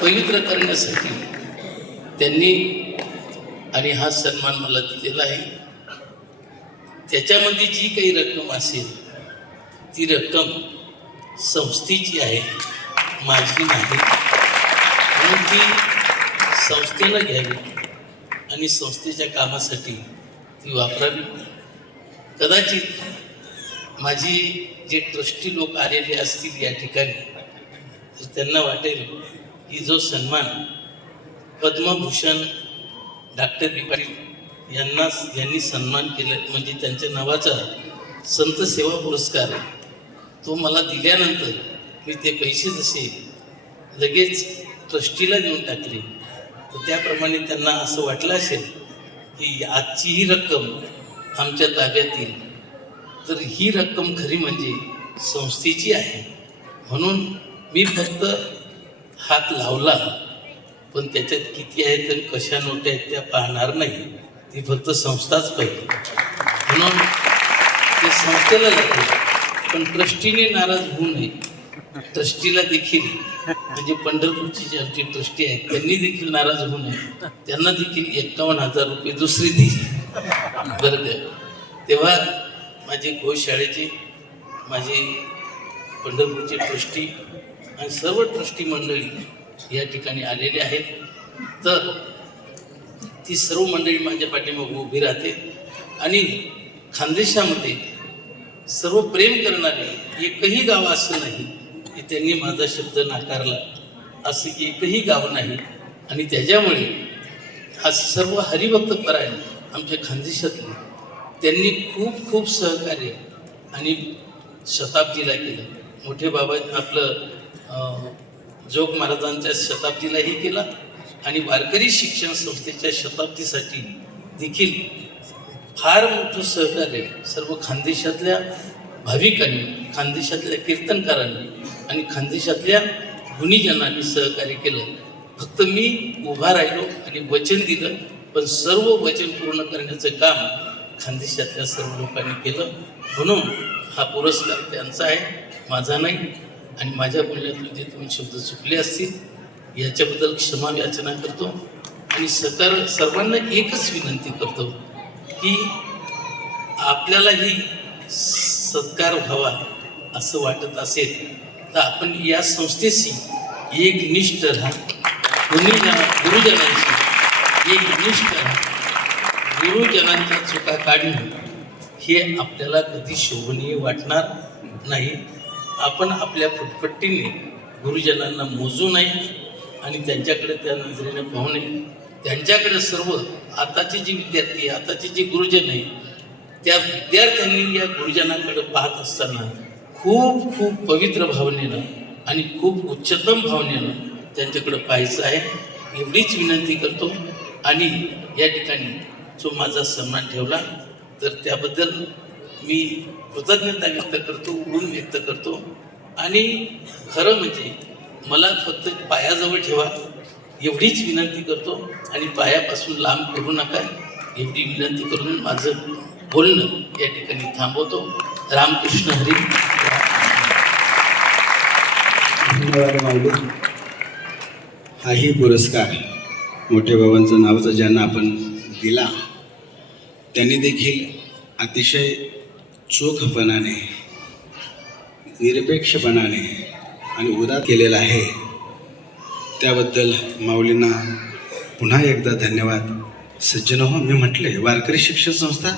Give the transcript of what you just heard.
पवित्र करण्यासाठी त्यांनी आणि हा सन्मान मला दिलेला आहे. त्याच्यामध्ये जी काही रक्कम असेल ती रक्कम संस्थेची आहे, माझी नाही. म्हणून ती संस्थेनं घ्यावी आणि संस्थेच्या कामासाठी ती वापरावी. कदाचित माझी जे ट्रस्टी लोक आलेले असतील या ठिकाणी तर त्यांना वाटेल की जो सन्मान पद्मभूषण डॉक्टर बी पाटील यांनी सन्मान केला म्हणजे त्यांच्या नावाचा संत सेवा पुरस्कार आहे, तो मला दिल्यानंतर मी ते पैसे जसे लगेच ट्रस्टीला देऊन टाकले तर त्याप्रमाणे त्यांना असं वाटलं असेल की आजची ही रक्कम आमच्या ताब्यात येईल, तर ही रक्कम खरी म्हणजे संस्थेची आहे. म्हणून मी फक्त हात लावला, पण त्याच्यात किती आहेत आणि कशा नोट्या आहेत त्या पाहणार नाही, ती फक्त संस्थाच पाहिजे. म्हणून ते संस्थेला जाते. पण ट्रस्टीने नाराज होऊ नये. ट्रस्टीला देखील म्हणजे पंढरपूरची जी आमची ट्रस्टी आहेत त्यांनी देखील नाराज होऊ नये. त्यांना देखील 51,000 रुपये दुसरी दिली बरं का. तेव्हा माझे गोशाळेचे माझे पंढरपूरचे ट्रस्टी आणि सर्व ट्रस्टी मंडळी या ठिकाणी आलेले आहेत. तर ती सर्व मंडळी माझ्या पाठीमागे उभी राहते आणि खानदेशामध्ये सर्व प्रेम करणारे एकही गाव असं नाही की त्यांनी माझा शब्द नाकारला, असं एकही गाव नाही. आणि त्याच्यामुळे हा सर्व हरिभक्त परायण आमच्या खानदेशातले त्यांनी खूप खूप सहकार्य आणि शताब्दीला केलं. मोठे बाबा आपलं जोग महाराजांच्या शताब्दीलाही केला आणि वारकरी शिक्षण संस्थेच्या शताब्दीसाठी देखील फार मोठं सहकार्य सर्व खानदेशातल्या भाविकांनी, खानदेशातल्या कीर्तनकारांनी आणि खानदेशातल्या गुणीजनांनी सहकार्य केलं. फक्त मी उभा राहिलो आणि वचन दिलं, पण सर्व वचन पूर्ण करण्याचं काम खानदेशातल्या सर्व लोकांनी केलं. म्हणून हा पुरस्कार त्यांचा आहे, माझा नाही. आणि माझ्या बोलण्यातून जे तुम्ही शब्द चुकले असतील याच्याबद्दल क्षमा याचना करतो. आणि सर्वांना एकच विनंती करतो की आपल्यालाही सत्कार व्हावा असं वाटत असेल तर आपण या संस्थेशी एक निष्ठ राहा. गुरुजनांची एक निष्ठ राहा. गुरुजनांच्या चुका काढणं हे आपल्याला कधी शोभनीय वाटणार नाही. आपण आपल्या फुटपट्टीने गुरुजनांना मोजू नये आणि त्यांच्याकडे त्या नजरेने पाहू नये. त्यांच्याकडे सर्व आताचे जे विद्यार्थी, आताचे जे गुरुजन आहे त्या विद्यार्थ्यांनी या गुरुजनांकडे पाहत असताना खूप खूप पवित्र भावनेनं आणि खूप उच्चतम भावनेनं त्यांच्याकडे पाहायचं आहे, एवढीच विनंती करतो. आणि या ठिकाणी जो माझा सन्मान ठेवला तर त्याबद्दल मी कृतज्ञता व्यक्त करतो, ऋण व्यक्त करतो. आणि खरं म्हणजे मला फक्त पायाजवळ ठेवा एवढीच विनंती करतो आणि पायापासून लांब करू नका एवढी विनंती करून माझं बोलणं या ठिकाणी थांबवतो. रामकृष्ण हरी. धन्यवाद माऊली. हाही पुरस्कार मोठ्या बाबांचं नावाचा ज्यांना आपण दिला त्यांनी देखील अतिशय चोखपणाने, निरपेक्षपणाने आणि उदार केलेला आहे. त्याबद्दल माऊलींना पुन्हा एकदा धन्यवाद. सज्जन हो, मी म्हटले वारकरी शिक्षण संस्था